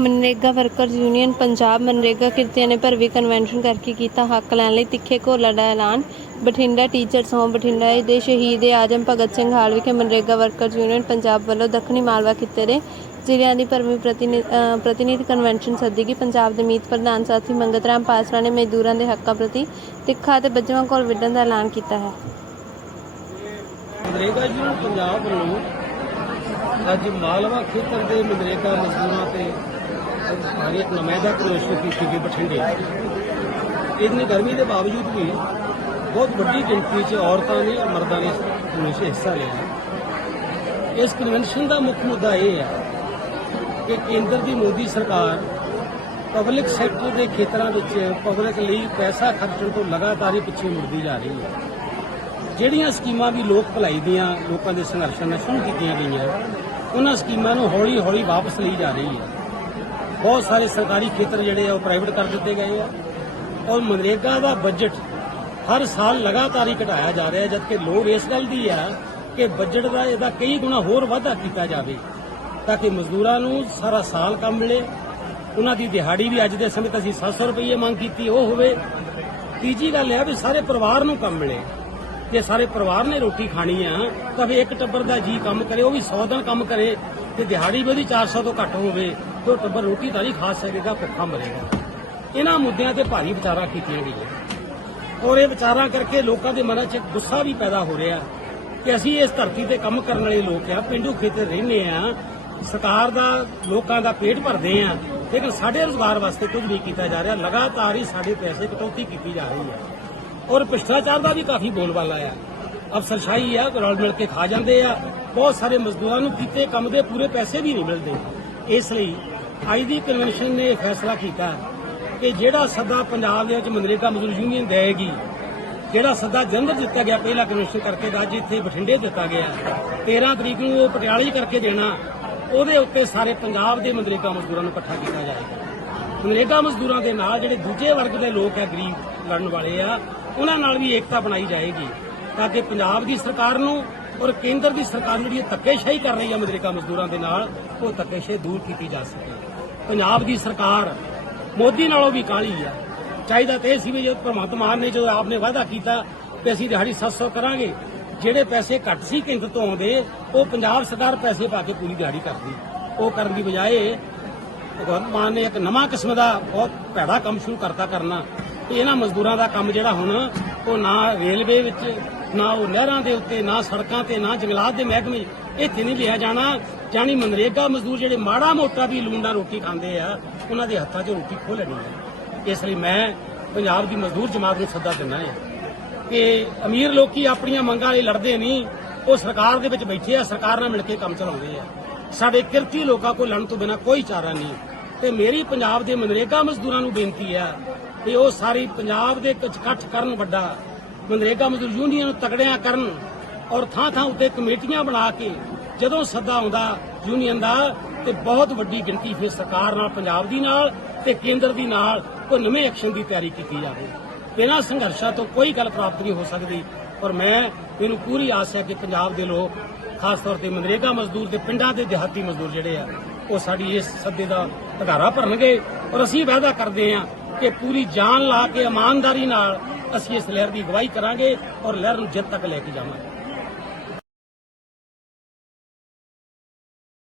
MNREGA worker union Punjab MNREGA ਕਿਰਤੀਆਂ ਨੇ ਭਰਵੀ convention ਕਰਕੇ ਕੀਤਾ ਹੱਕ ਲੈਣ ਲਈ ਤਿੱਖੇ ਘੋਲਾ ਦਾ ਐਲਾਨ। ਬਠਿੰਡਾ ਟੀਚਰਸ ਹੋਮ, ਬਠਿੰਡਾ ਦੇ ਸ਼ਹੀਦ ਆਜਮ ਭਗਤ ਸਿੰਘ ਹਾਲ ਵਿਖੇ ਮਨਰੇਗਾ ਵਰਕਰ ਯੂਨੀਅਨ ਪੰਜਾਬ ਵੱਲੋਂ ਦੱਖਣੀ ਮਾਲਵਾ ਖਿੱਤੇ ਦੇ ਜ਼ਿਲ੍ਹਿਆਂ ਦੀ ਭਰਵੀ ਪ੍ਰਤੀਨਿਧ ਕਨਵੈਨਸ਼ਨ ਸੱਦੀਗੀ। ਪੰਜਾਬ ਦੇ ਮੀਤ ਪ੍ਰਧਾਨ ਸਾਥੀ ਮੰਗਤ ਰਾਮ ਪਾਸਰਾ ਨੇ ਮਜ਼ਦੂਰਾਂ ਦੇ ਹੱਕਾਂ ਪ੍ਰਤੀ ਤਿੱਖਾ ਤੇ ਬੱਜਵਾਂ ਘੋਲ ਵਿੱਢਣ ਦਾ ਐਲਾਨ ਕੀਤਾ ਹੈ। ਮਨਰੇਗਾ ਯੂਨੀਅਨ ਪੰਜਾਬ ਵੱਲੋਂ ਅੱਜ ਮਾਲਵਾ ਖੇਤਰ ਦੇ ਮਨਰੇਗਾ ਮਜ਼ਦੂਰਾਂ ਤੇ ਸਾਰੀ ਇੱਕ ਨਮਾਇਦਾ ਪ੍ਰਦਰਸ਼ਨ ਕੀਤੀ ਗਈ ਬਠਿੰਡੇ। ਇੰਨੀ ਗਰਮੀ ਦੇ ਬਾਵਜੂਦ ਵੀ ਬਹੁਤ ਵੱਡੀ ਗਿਣਤੀ 'ਚ ਔਰਤਾਂ ਨੇ ਔਰ ਮਰਦਾਂ ਨੇ ਇਸ ਹਿੱਸਾ ਲਿਆ। ਇਸ ਕਨਵੈਨਸ਼ਨ ਦਾ ਮੁੱਖ ਮੁੱਦਾ ਇਹ ਹੈ ਕਿ ਕੇਂਦਰ ਦੀ ਮੋਦੀ ਸਰਕਾਰ ਪਬਲਿਕ ਸੈਕਟਰ ਦੇ ਖੇਤਰਾਂ ਵਿੱਚ ਪਬਲਿਕ ਲਈ ਪੈਸਾ ਖਰਚਣ ਤੋਂ ਲਗਾਤਾਰ ਹੀ ਪਿੱਛੇ ਮੁੜਦੀ ਜਾ ਰਹੀ ਹੈ। ਜਿਹੜੀਆਂ ਸਕੀਮਾਂ ਵੀ ਲੋਕ ਭਲਾਈ ਦੀਆਂ, ਲੋਕਾਂ ਦੇ ਸੰਘਰਸ਼ਾਂ ਨਾਲ ਸ਼ੁਰੂ ਕੀਤੀਆਂ ਗਈਆਂ, ਉਹਨਾਂ ਸਕੀਮਾਂ ਨੂੰ ਹੌਲੀ-ਹੌਲੀ ਵਾਪਸ ਲਈ ਜਾ ਰਹੀ ਹੈ। ਬਹੁਤ ਸਾਰੇ ਸਰਕਾਰੀ ਖੇਤਰ ਜਿਹੜੇ ਆ ਉਹ ਪ੍ਰਾਈਵੇਟ ਕਰ ਦਿੱਤੇ ਗਏ ਆ। ਔਰ ਮਨਰੇਗਾ ਦਾ ਬਜਟ ਹਰ ਸਾਲ ਲਗਾਤਾਰ ਹੀ ਘਟਾਇਆ ਜਾ ਰਿਹਾ, ਜਦਕਿ ਲੋੜ ਇਸ ਗੱਲ ਦੀ ਆ ਕਿ ਬਜਟ ਦਾ ਇਹਦਾ ਕਈ ਗੁਣਾ ਹੋਰ ਵਾਧਾ ਕੀਤਾ ਜਾਵੇ, ਤਾਂ ਕਿ ਮਜ਼ਦੂਰਾਂ ਨੂੰ ਸਾਰਾ ਸਾਲ ਕੰਮ ਮਿਲੇ। ਉਹਨਾਂ ਦੀ ਦਿਹਾੜੀ ਵੀ ਅੱਜ ਦੇ ਸਮੇਂ ਤੇ ਅਸੀਂ 700 ਰੁਪਏ ਮੰਗ ਕੀਤੀ, ਉਹ ਹੋਵੇ। ਤੀਜੀ ਗੱਲ ਹੈ ਵੀ ਸਾਰੇ ਪਰਿਵਾਰ ਨੂੰ ਕੰਮ ਮਿਲੇ। ਜੇ ਸਾਰੇ ਪਰਿਵਾਰ ਨੇ ਰੋਟੀ ਖਾਣੀ ਆ, ਤਾਂ ਵੀ ਇੱਕ ਟੱਬਰ ਦਾ ਜੀ ਕੰਮ ਕਰੇ, ਉਹ ਵੀ 100 ਦਿਨ ਕੰਮ ਕਰੇ, ਤੇ ਦਿਹਾੜੀ ਵੀ ਉਹਦੀ 400 ਤੋਂ ਘੱਟ ਹੋਵੇ। ਤੇ ਟੱਬਰ ਰੋਟੀ ਤਾਂ ਨਹੀਂ ਖਾ ਸਕੇਗਾ, ਭੁੱਖਾ ਮਰੇਗਾ। ਇਹਨਾਂ ਮੁੱਦਿਆਂ ਤੇ ਭਾਰੀ ਵਿਚਾਰਾਂ ਕੀਤੀਆਂ ਗਈਆਂ। ਔਰ ਇਹ ਵਿਚਾਰਾਂ ਕਰਕੇ ਲੋਕਾਂ ਦੇ ਮਨਾਂ 'ਚ ਗੁੱਸਾ ਵੀ ਪੈਦਾ ਹੋ ਰਿਹਾ ਕਿ ਅਸੀਂ ਇਸ ਧਰਤੀ ਤੇ ਕੰਮ ਕਰਨ ਵਾਲੇ ਲੋਕ ਆ, ਪਿੰਡੂ ਖੇਤਰ ਰਹਿੰਦੇ ਆ, ਸਰਕਾਰ ਦਾ, ਲੋਕਾਂ ਦਾ ਪੇਟ ਭਰਦੇ ਆ, ਲੇਕਿਨ ਸਾਡੇ ਰੋਜ਼ਗਾਰ ਵਾਸਤੇ ਕੁਝ ਨਹੀਂ ਕੀਤਾ ਜਾ ਰਿਹਾ। ਲਗਾਤਾਰ ਹੀ ਸਾਡੇ ਪੈਸੇ ਕਟੌਤੀ ਕੀਤੀ ਜਾ ਰਹੀ ਹੈ ਔਰ ਭ੍ਰਿਸ਼ਟਾਚਾਰ ਦਾ ਵੀ ਕਾਫੀ ਬੋਲਬਾਲਾ ਆ। ਅਫਸਰਸ਼ਾਹੀ ਆ, ਰਲ ਮਿਲ ਕੇ ਖਾ ਜਾਂਦੇ ਆ। ਬਹੁਤ ਸਾਰੇ ਮਜ਼ਦੂਰਾਂ ਨੂੰ ਕੀਤੇ ਕੰਮ ਦੇ ਪੂਰੇ ਪੈਸੇ ਵੀ ਨਹੀਂ ਮਿਲਦੇ। ਇਸ ਲਈ ਅੱਜ ਦੀ ਕਨਵੈਨਸ਼ਨ ਨੇ ਇਹ ਫੈਸਲਾ ਕੀਤਾ ਕਿ ਜਿਹੜਾ ਸੱਦਾ ਪੰਜਾਬ ਦੇ ਵਿੱਚ ਮਨਰੇਗਾ ਮਜ਼ਦੂਰ ਯੂਨੀਅਨ ਦੇਗੀ ਜਿਹੜਾ ਸੱਦਾ ਜਲੰਧਰ ਦਿੱਤਾ ਗਿਆ, ਪਹਿਲਾ ਕਨਵੈਨਸ਼ਨ ਕਰਕੇ ਤਾਂ ਅੱਜ ਇੱਥੇ ਬਠਿੰਡੇ ਦਿੱਤਾ ਗਿਆ 13 ਤਰੀਕ ਨੂੰ ਉਹ ਪਟਿਆਲੇ ਕਰਕੇ ਦੇਣਾ, ਉਹਦੇ ਉੱਤੇ ਸਾਰੇ ਪੰਜਾਬ ਦੇ ਮਨਰੇਗਾ ਮਜ਼ਦੂਰਾਂ ਨੂੰ ਇਕੱਠਾ ਕੀਤਾ ਜਾਏਗਾ। ਮਨਰੇਗਾ ਮਜ਼ਦੂਰਾਂ ਦੇ ਨਾਲ ਜਿਹੜੇ ਦੂਜੇ ਵਰਗ ਦੇ ਲੋਕ ਆ, ਗਰੀਬ ਲੜਨ ਵਾਲੇ ਆ, ਉਹਨਾਂ ਨਾਲ ਵੀ ਏਕਤਾ ਬਣਾਈ ਜਾਏਗੀ, ਤਾਂ ਕਿ ਪੰਜਾਬ ਦੀ ਸਰਕਾਰ ਨੂੰ ਔਰ ਕੇਂਦਰ ਦੀ ਸਰਕਾਰ ਜਿਹੜੀ ਧੱਕੇਸ਼ਾਹੀ ਕਰ ਰਹੀ ਹੈ ਮਨਰੇਗਾ ਮਜ਼ਦੂਰਾਂ ਦੇ ਨਾਲ, ਉਹ ਧੱਕੇਸ਼ਾਹੀ ਦੂਰ ਕੀਤੀ ਜਾ ਸਕੇ। ਪੰਜਾਬ ਦੀ ਸਰਕਾਰ ਮੋਦੀ ਨਾਲੋਂ ਵੀ ਕਾਲੀ ਆ ਚਾਹੀਦਾ ਤੇ ਇਹ ਸੀ ਵੀ ਜੇ ਭਗਵੰਤ ਮਾਨ ਨੇ ਜਦੋਂ ਆਪਨੇ ਵਾਅਦਾ ਕੀਤਾ ਕਿ ਅਸੀਂ ਦਿਹਾੜੀ 700 ਕਰਾਂਗੇ, ਜਿਹੜੇ ਪੈਸੇ ਘੱਟ ਸੀ ਕੇਂਦਰ ਤੋਂ ਆਉਂਦੇ, ਉਹ ਪੰਜਾਬ ਸਰਕਾਰ ਪੈਸੇ ਪਾ ਕੇ ਪੂਰੀ ਦਿਹਾੜੀ ਕਰਦੀ। ਉਹ ਕਰਨ ਦੀ ਬਜਾਏ ਭਗਵੰਤ ਮਾਨ ਨੇ ਇੱਕ ਨਵਾਂ ਕਿਸਮ ਦਾ ਬਹੁਤ ਭੈੜਾ ਕੰਮ ਸ਼ੁਰੂ ਕਰਤਾ ਕਰਨਾ। ਤੇ ਇਹਨਾਂ ਮਜ਼ਦੂਰਾਂ ਦਾ ਕੰਮ ਜਿਹੜਾ ਹੁਣ, ਉਹ ਨਾ ਰੇਲਵੇ ਵਿੱਚ ਨਾ ਉਹ ਨਹਿਰਾਂ ਦੇ ਉੱਤੇ, ਨਾ ਸੜਕਾਂ ਤੇ, ਨਾ ਜੰਗਲਾਤ ਦੇ ਮਹਿਕਮੇ। ਇੱਥੇ ਨਹੀਂ ਲਿਆ ਜਾਣਾ। ਜਾਨੀ ਮਨਰੇਗਾ ਮਜ਼ਦੂਰ ਜਿਹੜੇ ਮਾੜਾ ਮੋਟਾ ਵੀ ਲੂਣ ਨਾਲ ਰੋਟੀ ਖਾਂਦੇ ਆ, ਉਹਨਾਂ ਦੇ ਹੱਥਾਂ 'ਚ ਰੋਟੀ ਖੋਹ ਲੈਣੀ ਹੈ ਇਸ ਲਈ ਮੈਂ ਪੰਜਾਬ ਦੀ ਮਜ਼ਦੂਰ ਜਮਾਤ ਨੂੰ ਸੱਦਾ ਦਿੰਦਾ ਹਾਂ ਕਿ ਅਮੀਰ ਲੋਕੀ ਆਪਣੀਆਂ ਮੰਗਾਂ ਲਈ ਲੜਦੇ ਨਹੀਂ। ਉਹ ਸਰਕਾਰ ਦੇ ਵਿੱਚ ਬੈਠੇ ਆ, ਸਰਕਾਰ ਨਾਲ ਮਿਲ ਕੇ ਕੰਮ ਚਲਾਉਂਦੇ ਆ। ਸਾਡੇ ਕਿਰਤੀ ਲੋਕਾਂ ਕੋਲ ਲੜਨ ਤੋਂ ਬਿਨਾ ਕੋਈ ਚਾਰਾ ਨਹੀਂ। ਤੇ ਮੇਰੀ ਪੰਜਾਬ ਦੇ ਮਨਰੇਗਾ ਮਜ਼ਦੂਰਾਂ ਨੂੰ ਬੇਨਤੀ ਆ ਕਿ ਉਹ ਸਾਰੀ ਪੰਜਾਬ ਦੇ ਇਕੱਠ ਕਰਨ ਵੱਡਾ ਮਨਰੇਗਾ ਮਜ਼ਦੂਰ ਯੂਨੀਅਨ ਨੂੰ ਤਕੜਿਆਂ ਕਰਨ ਔਰ ਥਾਂ ਥਾਂ ਉੱਤੇ ਕਮੇਟੀਆਂ ਬਣਾ ਕੇ ਜਦੋਂ ਸੱਦਾ ਆਉਂਦਾ ਯੂਨੀਅਨ ਦਾ ਤੇ ਬਹੁਤ ਵੱਡੀ ਗਿਣਤੀ ਫਿਰ ਸਰਕਾਰ ਨਾਲ, ਪੰਜਾਬ ਦੀ ਨਾਲ ਤੇ ਕੇਂਦਰ ਦੀ ਨਾਲ ਕੋਈ ਨਵੇਂ ਐਕਸ਼ਨ ਦੀ ਤਿਆਰੀ ਕੀਤੀ ਜਾਵੇ। ਬਿਨਾਂ ਸੰਘਰਸ਼ਾਂ ਤੋਂ ਕੋਈ ਗੱਲ ਪ੍ਰਾਪਤ ਨਹੀਂ ਹੋ ਸਕਦੀ। ਔਰ ਮੈਂ ਮੈਨੂੰ ਪੂਰੀ ਆਸ ਹੈ ਕਿ ਪੰਜਾਬ ਦੇ ਲੋਕ, ਖਾਸ ਤੌਰ ਤੇ ਮਨਰੇਗਾ ਮਜ਼ਦੂਰ ਤੇ ਪਿੰਡਾਂ ਦੇ ਦਿਹਾਤੀ ਮਜ਼ਦੂਰ ਜਿਹੜੇ ਆ, ਉਹ ਸਾਡੀ ਇਸ ਸੱਦੇ ਦਾ ਅਧਾਰਾ ਭਰਨਗੇ। ਔਰ ਅਸੀਂ ਵਾਅਦਾ ਕਰਦੇ ਹਾਂ ਕਿ ਪੂਰੀ ਜਾਨ ਲਾ ਕੇ ਇਮਾਨਦਾਰੀ ਨਾਲ ਅਸੀਂ ਇਸ ਲਹਿਰ ਦੀ ਅਗਵਾਈ ਕਰਾਂਗੇ ਔਰ ਲਹਿਰ ਨੂੰ ਜਿੱਤ ਤੱਕ ਲੈ ਕੇ ਜਾਵਾਂਗੇ।